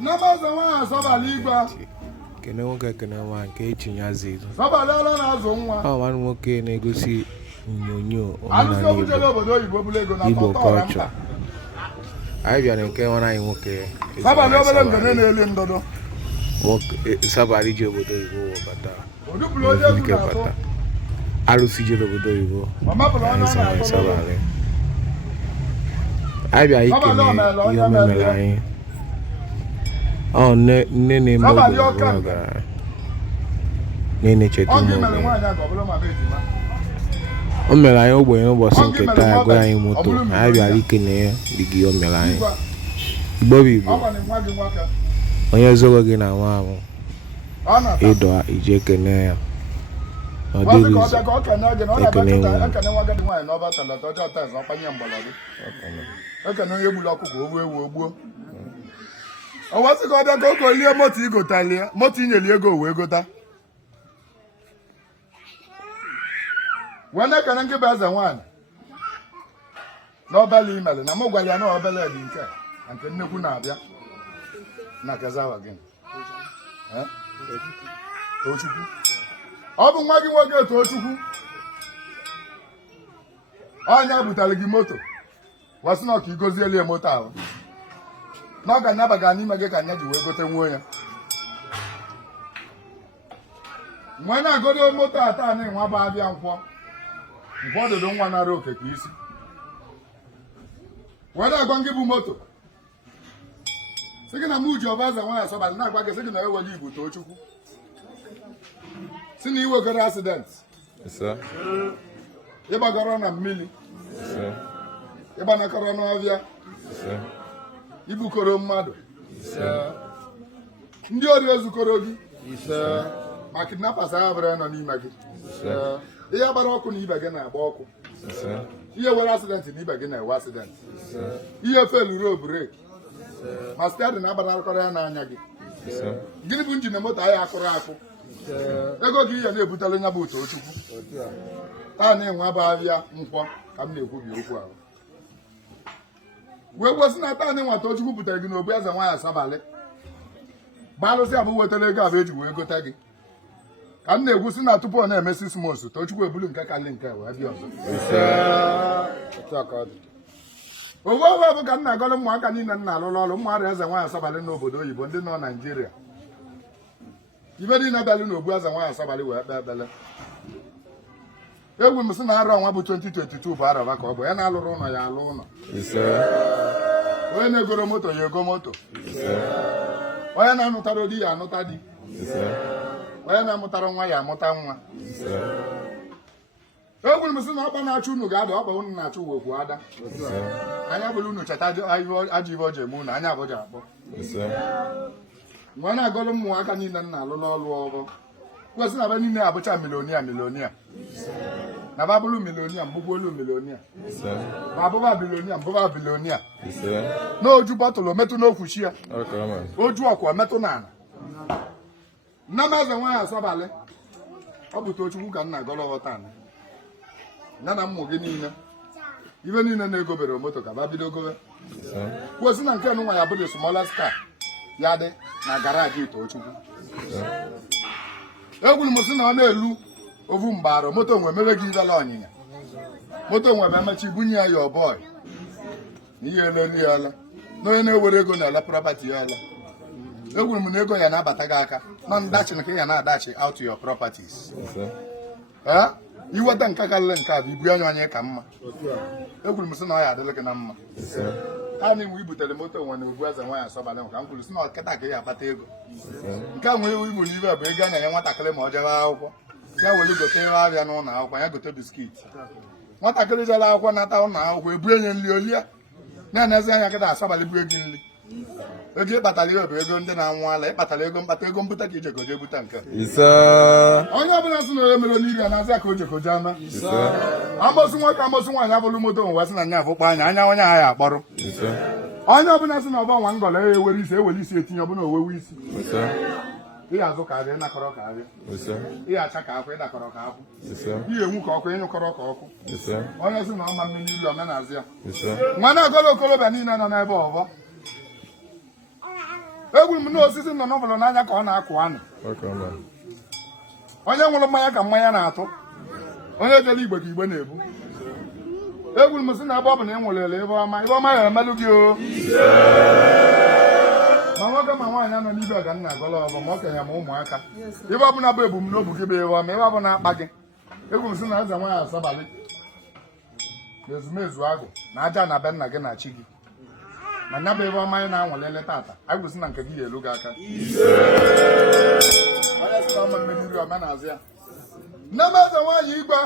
Nama zawa sobail igba. Kene nwoke kene nwa nke etinye azụ izu. Sobail ala na-azụ nwa. Ọ nwanne nwoke na-egosi onyonyo Alụsị omenala obujele obodo oyibo bụla ego na Igbo tọtọ ọra culture. mba. Anyị bịara nke nwana anyị nwoke Sobail obere ngene na-eli ndodo. Sobail ji obodo oyibo bata. Odupụrụ onye egwu na-atọ. Alụsị jere obodo oyibo. Ọmapụrụ onye ọ na-atọ. Sobail. Anyị bịara ikele ihe omemere anyị. Ọ nne na-eme obodo gara. Na-echeta ụmụ o mere anyị ogbenye ụbọchị nke taa agụ anyị moto anyị bịara ikene ya dịgị o mere anyị Igbo bụ Igbo onye zoro gị na nwa ahụ ịdọ ije ekene ya ọ dịrị izu ekene nwe ekene onye gburu ọkụkọ ogbuo ewu ogbuo ọwasị ka ọ bịa ka oge lie moto igotalie moto inyeli ego wee gota wee na-ekene nke bụ eze nwaanyị n'obele imele na m gwara ya na obele dị nke nnekwu na-abịa na kezawa gị Tochukwu ọ bụ nwa gị nwoke Tochukwu ọnya butere gị moto wasị na ọka igozielie moto ahụ na ọ ga-anyabaga n'ime gị ka anya ji wee gote nwuo ya nwe na-agodo moto a taa na nwa bụ abịa nkwọ ọdụdụ nwa nara oke ka isi wee na-agwa gị bụ moto sị gị na m ji ọba eze nwaanyị Sobail na-agwa gị sị gị na eweli Igbo Tochukwu si na iwegoro asidenti ịgbagoro na mmiri ịgbanakọrọ n'ọbịa ibukoro mmadụ ndị ori ezukọrọ gị ma kidnappers agha bere nọ n'ime gị ihe gbara ọkụ na ibe gị na-agba ọkụ ihe were asidenti na ibe gị na-ewe asidenti ihe feluru breki ma stedin na-agbanarịkọrọ ya n'anya gị gịnị bụ njin moto ahịa akụrụ akụ ego gị ihe na-ebutere nya bụ Tochukwu taa na enwe bụ ahịa nkwọ ka m na-ekwubi okwu ahụ wee gosi na taa na nwa Tochukwu butere gị n'obu eze nwaanyị Sobail gbalụsị abụ wetara ego abụ eji wee gote gị ka m na-egwusi na tupu ọ na-eme 6 months Tochukwu ebulu nke kalị nke wee bịa ọzọ owe owe bụ ka m na-agọrọ ụmụaka niile m na-alụrụ ọrụ ụmụara eze nwaanyị Sobail n'obodo oyibo ndị nọ Naịjirịa ibe niile bịalụ n'obu eze nwaanyị Sobail wee kpee ekpele egwu m sị na arọ ọnwa bụ 2022 bụ arọba ka ọ bụ ya na-alụrụ ụlọ ya alụ ụlọ onye na-egoro moto ya ego moto onye na-anụtara di ya anụta di onye na-amụtara nwa ya amụta nwa egwu m sị na ọkpa na-achụ unu ga-ada ọkpa unu na-achụ wekwu ada anya bụrụ unu cheta ajọ ibe o ji eme unu anya abụja akpọ nwa na-agọrọ ụmụaka niile m na-alụ n'ọlụ ọrụ kwesị na be niile abụcha milonia na babụrụ milonia mbụkwolu milonia ma abụba bilonia mbụba bilonia na oju bọtụlụ metụ n'okwuchi ya oju ọkwa metụ n'ala nna m eze nwaanyị Sobail ọ bụ Tochukwu ka m na-agọrọ ọghọta ya na mmụ gị niile ibe niile na-egobere moto ka ba bido gobe kwesị na nke nwa ya bụrụ smallest car ya dị na garaji Tochukwu egwuru m sị na ọ na-elu ovu mgbaro moto nwe mere gị ibela ọnyịnya moto nwe bụ emechi bunye ya your boy na ihe eleli ya ala na onye na-ewere ego na-ele property ya ala egwuru m na ego ya na-abata gị aka na ndachi na ka ya na-adachi out to your properties iweta nka karịrị nke a bụ ibu anya onye ka mma egwuru m sị na ọ ya adịla gị na mma ha na inwe ibutere moto nwe na obu eze nwaanyị Sobail ka m kwuru sị na ọkịta ka ya akpata ego nke a nwere iwu ibe bụ ego anya ya nwatakịrị ma ọ jebe akwụkwọ ya were gote ihe abịa n'ụlọ akwụkwọ ya gote biskiti nwatakịrị jere akwụkwọ nata ụlọ akwụkwọ ebu enye nri olie na-enezi anya kịta Sobail bụ ego nri ego ịkpatara ihe bụ ego ndị na-anwụ ala ịkpatara ego mkpata ego mbute ka ijekoje ebute nke onye ọbụla sị na onye mere n'iri a na-azị ka o jekoje ama amosi nwoke amosi nwaanyị abụrụ moto nwe sị na nya afụkpa anya onye agha akpọrọ onye ọbụla sị na ọba nwa ngọla ya ewere isi etinye ọbụla owewe isi ihe azụ ka abịa ịnakọrọ ka abịa ihe acha ka akwụ ịdakọrọ ka akwụ ihe enwu ka ọkụ ịnyụkọrọ ka ọkụ onye sị na ọma mmiri ilu omenazị ya nwa na-agọrọ okorobịa niile nọ n'ebe ọbọ egwuru m na osisi nọ n'ọbụla n'anya ka ọ na-akụ anụ onye nwụrụ mmanya ka mmanya na-atụ onye jere igbe ka igbe na-ebu egwuru m sị na ebe ọ bụ na ị nwụrụla ebe ọma ya emelụ gị o ma nwoke ma nwaanyị anọ n'ibe ọga nna agọla ọbụ ma okenye ma ụmụaka ebe ọ bụla bụ ebumnobi gị bụ ebe ọma ebe ọ bụ na-akpa gị egwuru m sị na eze nwaanyị Asabalị na ezumezu agụ na aja na be nna gị na chi gị na nya bụ ebe ọma anyị na-anwalele tata anyị kwụsị na nke gị ga-elu gị aka onye sị na ọma mmeri nri ọma na-azụ ya nne m eze nwaanyị Igwe